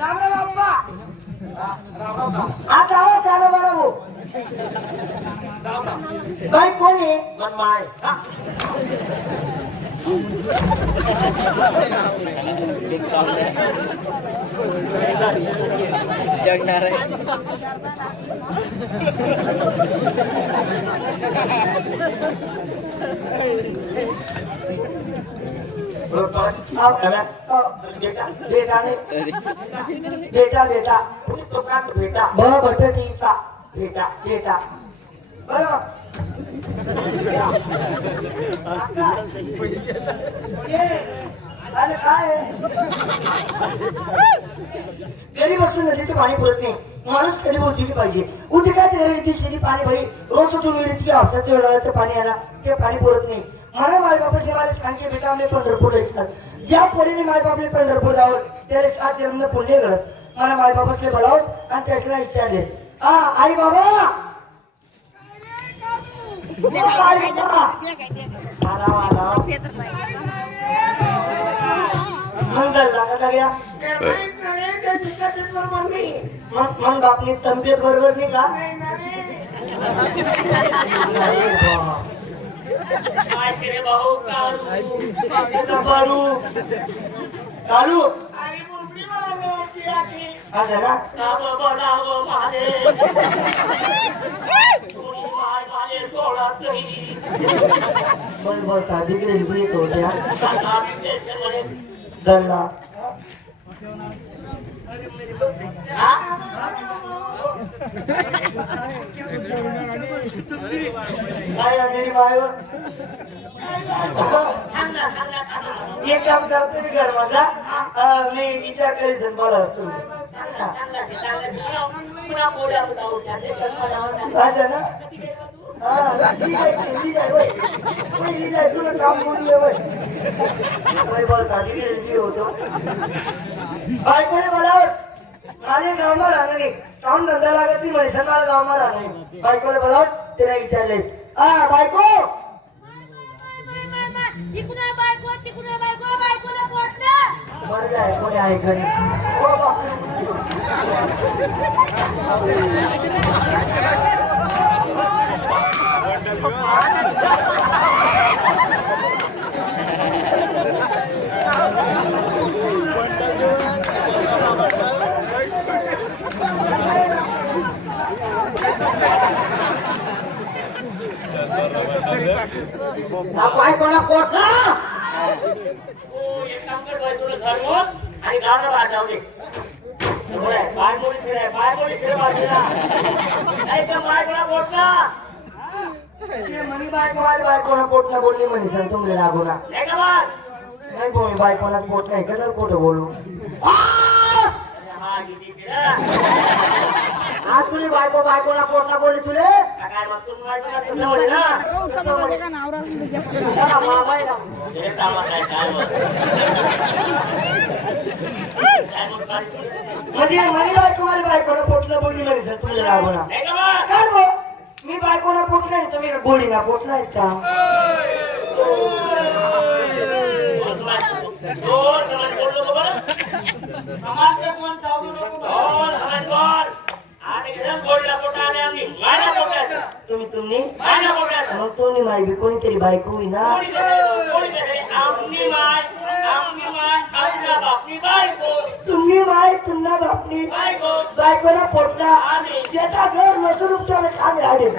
राम राम अप्पा आता हो काना बरा भाऊ बाई कोण आहे मनमाय जगणार आहे बेटा बेटा बेटा भेटा ब बटाटीचा भेटा बेटा बरोबर अरे काय गरीब असून नदीचं पाणी पुरत नाही माणूस कधी उद्योगी पाहिजे उद्योगाच्या घरी शेती पाणी भरी रोज उठून विहिरीची हापसाच्या वेळाचं पाणी आला ते पाणी पुरत नाही मला माय बापाची मला सांगे बेटा आम्ही पंढरपूरला इच्छा ज्या पोरीने माय बापले पंढरपूर जावं त्याला 7 जन्म पुण्य गरज मला माय बापासले बोलावस आणि त्याला विचारले आई बाबा आई बाबा मंगल लागत गया मग बापनी तब्येत बरोबर नाही का आशिरे भाऊ कारू कालू अरे मुंबई वाले की असं ना काम बनावं माले थोडी माय माले सोडत नाही बोलता बिगडेल बीत होत्या आम्ही त्याच्यामध्ये दल्ला मेरी माय एक काम करा तुम्ही घर माझा मी विचार करीस मला असतो अच्छा ना तुला काम बोलता बिगडेल होतो बायकोने बोलावस मला गावमा राहणार नाही काम धंदा लागत नाही म्हणे मला गावमा राहणार नाही बायकोने बोलावस त्याला विचारलेस बायको बरं आहे कोणी आहे घरी बायकोला पोटला एक काम कर बाई तुला घरवर आणि गावला बाहेर जाऊ दे बाय मोडी शिरे बाजूला नाही तर बायकोला बोलता म्हणी बायकोला पोटला बोलली म्हणे सर तुमले लागू ना नाही का बाय नाही बोल बायकोला पोट नाही कसं खोटं बोलू हा किती शिरा आज तुझी बायकोला पोटला बोलली तुले काय मग तू बायकोला कसं म्हणे ना मामा आहे ना हे कामा काय मग म्हणजे म्हणी बायकोला पोटला बोलली म्हणे सर तुमले लागू ना नाही का बाय काय बो मी बायकोला पोट नाही तुम्ही गोडी ना पोट नाही का तुम्ही माहिती कोणीतरी बायको होईना तुम्ही माय तुम्हा बापनी बायकोला पोटला जेटा घर नसून उपटाने खाणे आडे